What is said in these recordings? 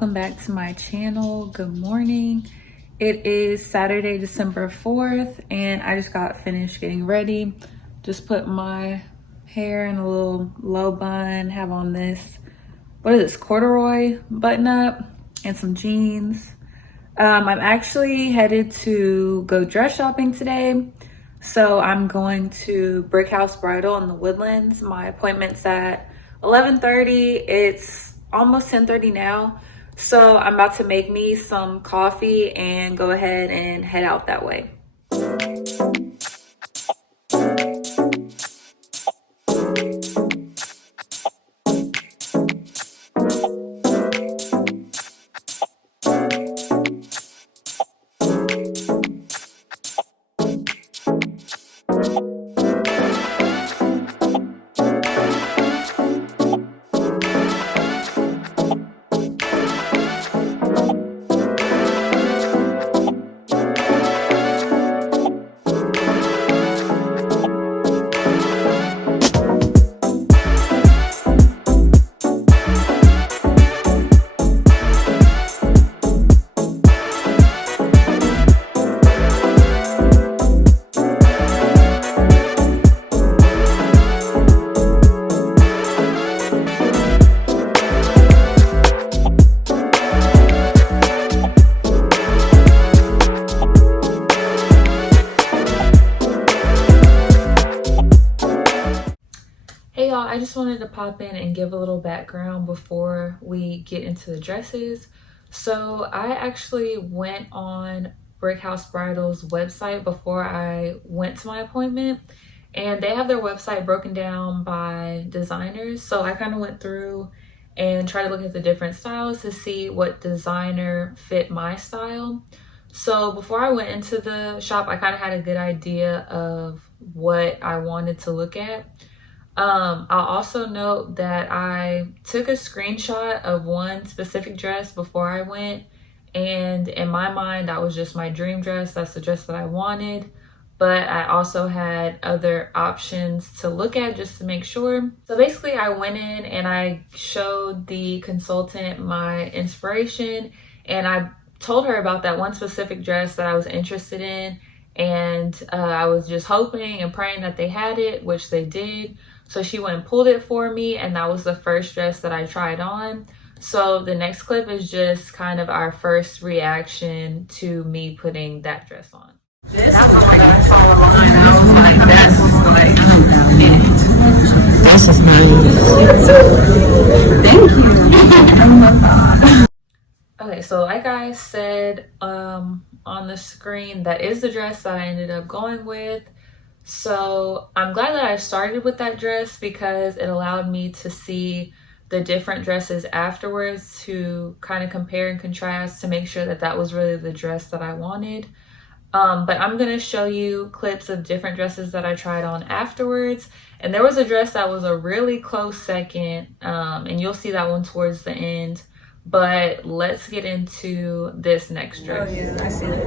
welcome back to my channel. Good morning. It is Saturday, December 4th, and I just got finished getting ready. Just put my hair in a little low bun, have on this, what is this, corduroy button up and some jeans. I'm actually headed to go dress shopping today. So I'm going to Brickhouse Bridal in the Woodlands. My appointment's at 11:30. It's almost 10:30 now. So I'm about to make me some coffee and go ahead and head out that way. Hey y'all, I just wanted to pop in and give a little background before we get into the dresses. So I actually went on Brickhouse Bridal's website before I went to my appointment, and they have their website broken down by designers. So I kind of went through and tried to look at the different styles to see what designer fit my style. So before I went into the shop, I kind of had a good idea of what I wanted to look at. I'll also note that I took a screenshot of one specific dress before I went, and in my mind that was just my dream dress. That's the dress that I wanted, but I also had other options to look at just to make sure. So basically I went in and I showed the consultant my inspiration, and I told her about that one specific dress that I was interested in, and I was just hoping and praying that they had it, which they did. So she went and pulled it for me, and that was the first dress that I tried on. So the next clip is just kind of our first reaction to me putting that dress on. This is what I saw online, and I was like, that's like it. That's just nice. Thank you. Oh my God. Okay, so like I said on the screen, that is the dress that I ended up going with. So I'm glad that I started with that dress because it allowed me to see the different dresses afterwards to kind of compare and contrast to make sure that that was really the dress that I wanted. But I'm going to show you clips of different dresses that I tried on afterwards. And there was a dress that was a really close second, and you'll see that one towards the end. But let's get into this next dress. Oh yeah, I see it.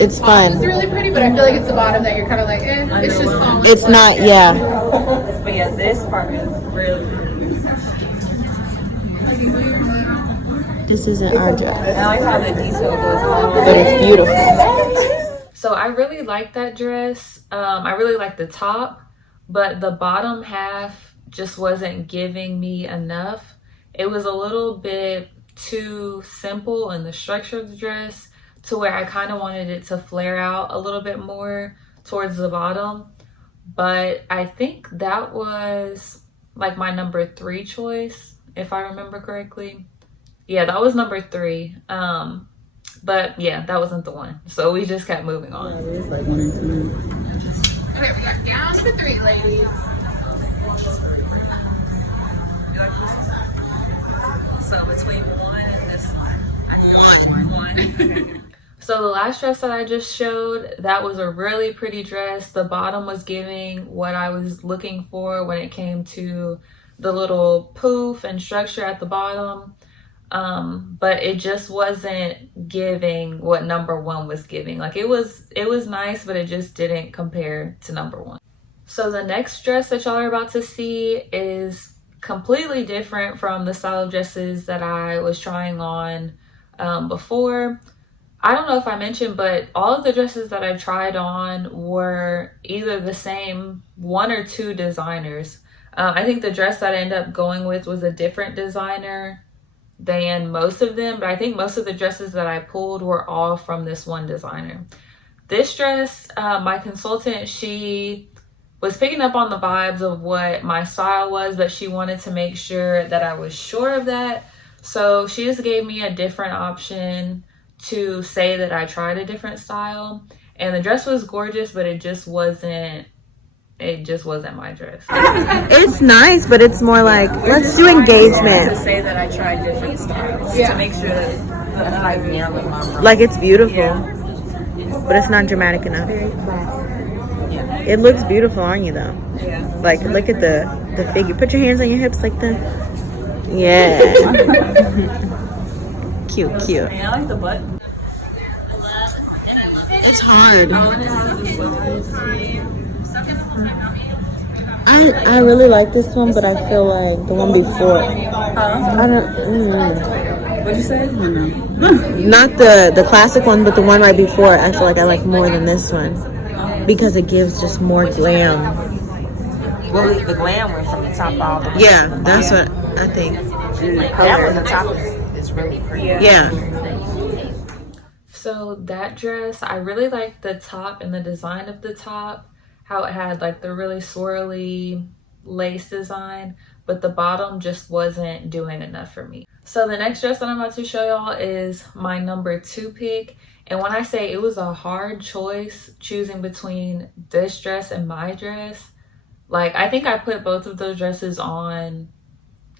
It's fun. It's really pretty, but I feel like it's the bottom that you're kind of like, it's just falling. It's not, yeah. But yeah, this part is really This isn't our dress, I like how the detail goes on. but it's beautiful. So I really like that dress. I really like the top, but the bottom half just wasn't giving me enough. It was a little bit too simple in the structure of the dress to where I kind of wanted it to flare out a little bit more towards the bottom. But I think that was like my number 3 choice, if I remember correctly. Yeah, that was number 3. But yeah, that wasn't the one. So we just kept moving on. Yeah, it's like 1 and 2. Okay, we got down to 3, ladies. You like this? So between 1 and this one, I feel like 1. So the last dress that I just showed, that was a really pretty dress. The bottom was giving what I was looking for when it came to the little poof and structure at the bottom. But it just wasn't giving what number 1 was giving. Like it was nice, but it just didn't compare to number 1. So the next dress that y'all are about to see is completely different from the style of dresses that I was trying on before. I don't know if I mentioned, but all of the dresses that I tried on were either the same one or two designers. I think the dress that I ended up going with was a different designer than most of them, but I think most of the dresses that I pulled were all from this one designer. This dress, my consultant, she was picking up on the vibes of what my style was, but she wanted to make sure that I was sure of that. So she just gave me a different option to say that I tried a different style. And the dress was gorgeous, but it just wasn't my dress. It's nice, but it's more like, let's do engagement. To say that I tried different styles. Yeah. To make sure that I nearly my Like, it's beautiful, but it's not dramatic enough. It looks beautiful on you, though. Yeah. Like, look at the figure. Put your hands on your hips like that. Yeah. Cute. And I like the button. It's hard. I really like this one, but I feel like the one before. I don't. What'd you say? Not the classic one, but the one right before. I feel like I like more than this one because it gives just more glam. Well, the glam went from the top all the way. Yeah, that's what I think. That one, the top is really pretty. Yeah. So that dress, I really liked the top and the design of the top, how it had like the really swirly lace design, but the bottom just wasn't doing enough for me. So the next dress that I'm about to show y'all is my number 2 pick. And when I say it was a hard choice choosing between this dress and my dress, like I think I put both of those dresses on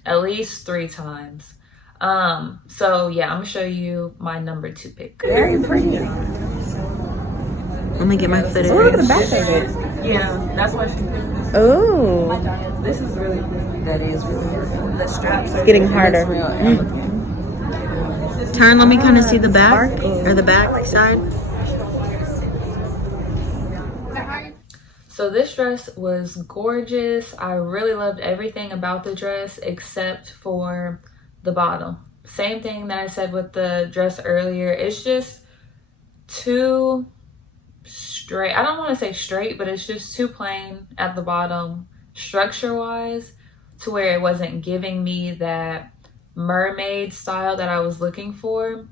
at least 3 times. So yeah, I'm gonna show you my number 2 pick. Very pretty. Let me get my footage. Look at the back of it. Yeah, that's what she did. Oh, This is really, that is really beautiful. The straps are getting harder. It's real elegant. Turn. Let me kind of see the back or the back side. So this dress was gorgeous. I really loved everything about the dress except for the bottom. Same thing that I said with the dress earlier. It's just too straight. I don't want to say straight, but it's just too plain at the bottom structure wise, to where it wasn't giving me that mermaid style that I was looking for.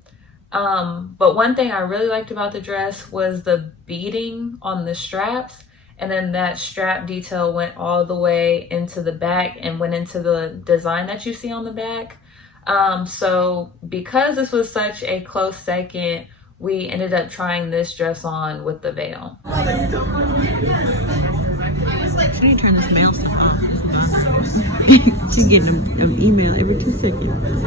But one thing I really liked about the dress was the beading on the straps, and then that strap detail went all the way into the back and went into the design that you see on the back. So because this was such a close second, we ended up trying this dress on with the veil. She turn this mail stuff off. She's getting an email every 2 seconds.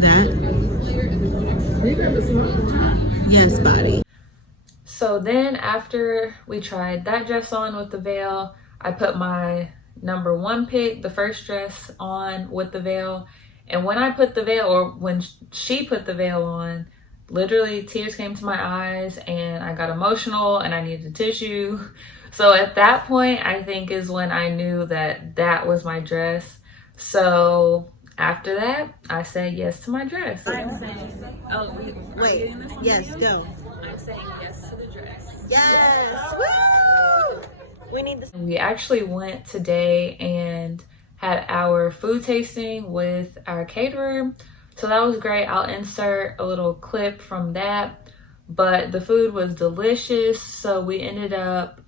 That? Yes, body. So then after we tried that dress on with the veil, I put my number 1 pick, the first dress, on with the veil. And when I put the veil, or when she put the veil on, literally tears came to my eyes and I got emotional and I needed a tissue. So at that point, I think is when I knew that that was my dress. So after that, I said yes to my dress. Wait. Yes, go. I'm saying yes to the dress. Yes. Woo! We need this. We actually went today and had our food tasting with our caterer. So that was great. I'll insert a little clip from that. But the food was delicious. So we ended up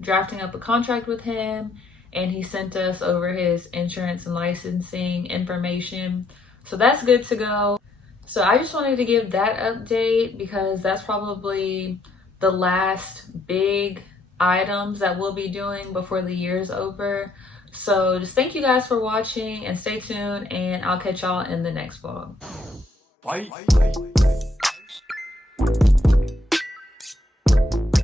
drafting up a contract with him, and he sent us over his insurance and licensing information. So that's good to go. So I just wanted to give that update because that's probably the last big items that we'll be doing before the year's over. So just thank you guys for watching and stay tuned, and I'll catch y'all in the next vlog. Bye.